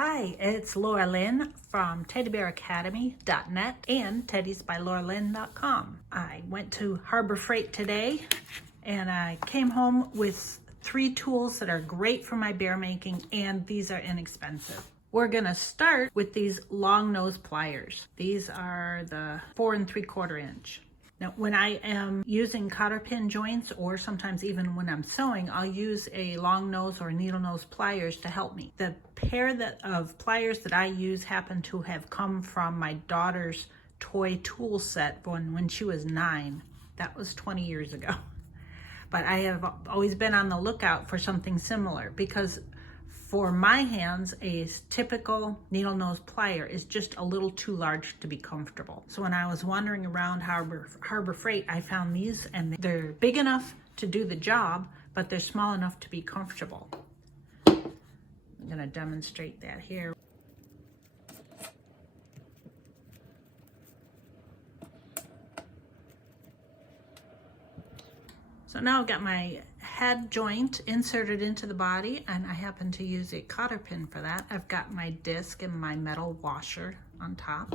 Hi, it's Laura Lynn from teddybearacademy.net and teddysbyloralynn.com. I went to Harbor Freight today and I came home with 3 tools that are great for my bear making, and these are inexpensive. We're gonna start with these long nose pliers. These are the 4 3/4 inch. Now, when I am using cotter pin joints, or sometimes even when I'm sewing, I'll use a long nose or needle nose pliers to help me. The pair of pliers that I use happen to have come from my daughter's toy tool set when she was 9. That was 20 years ago. But I have always been on the lookout for something similar, because for my hands, a typical needle nose plier is just a little too large to be comfortable. So when I was wandering around Harbor Freight, I found these, and they're big enough to do the job, but they're small enough to be comfortable. I'm gonna demonstrate that here. So now I've got my head joint inserted into the body, and I happen to use a cotter pin for that. I've got my disc and my metal washer on top.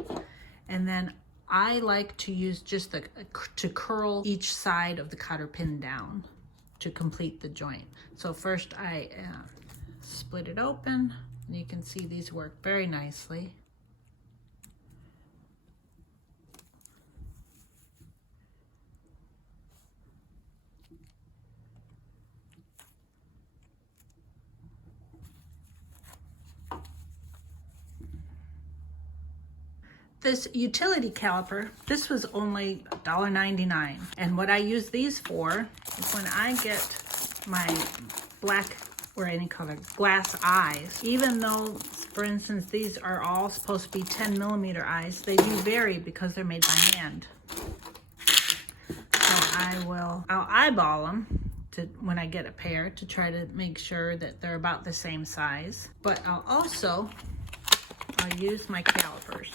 And then I like to use just to curl each side of the cotter pin down to complete the joint. So first I split it open, and you can see these work very nicely. This utility caliper, this was only $1.99. And what I use these for is when I get my black or any color glass eyes, even though, for instance, these are all supposed to be 10mm eyes, they do vary because they're made by hand. So I'll eyeball them when I get a pair to try to make sure that they're about the same size. But I'll use my calipers.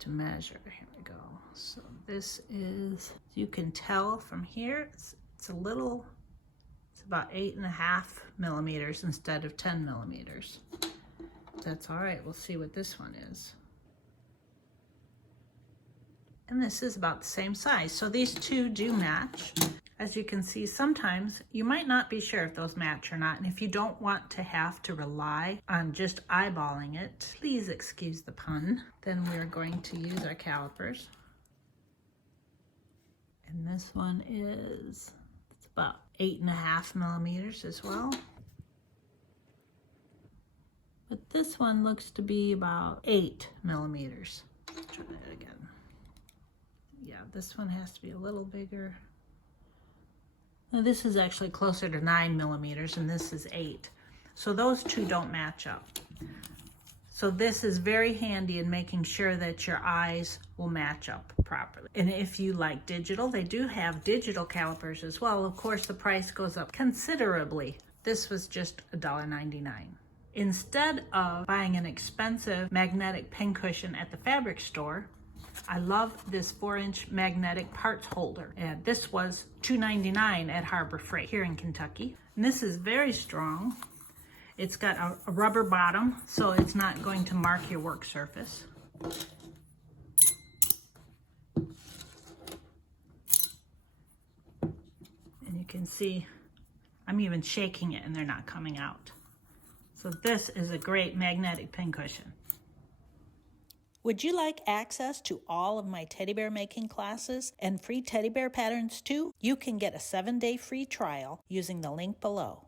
To measure. Here we go. So this is, you can tell from here, it's about 8.5mm instead of 10mm. That's all right. We'll see what this one is. And this is about the same size. So these two do match. As you can see, sometimes you might not be sure if those match or not. And if you don't want to have to rely on just eyeballing it, please excuse the pun, then we're going to use our calipers. And this one it's about 8.5mm as well. But this one looks to be about 8mm. Try that again. Yeah, this one has to be a little bigger. Now this is actually closer to 9mm, and this is 8. So those two don't match up. So this is very handy in making sure that your eyes will match up properly. And if you like digital, they do have digital calipers as well. Of course, the price goes up considerably. This was just $1.99. Instead of buying an expensive magnetic pincushion at the fabric store, I love this 4-inch magnetic parts holder, and this was $2.99 at Harbor Freight here in Kentucky. And this is very strong. It's got a rubber bottom, so it's not going to mark your work surface. And you can see I'm even shaking it and they're not coming out. So this is a great magnetic pincushion. Would you like access to all of my teddy bear making classes and free teddy bear patterns too? You can get a 7-day free trial using the link below.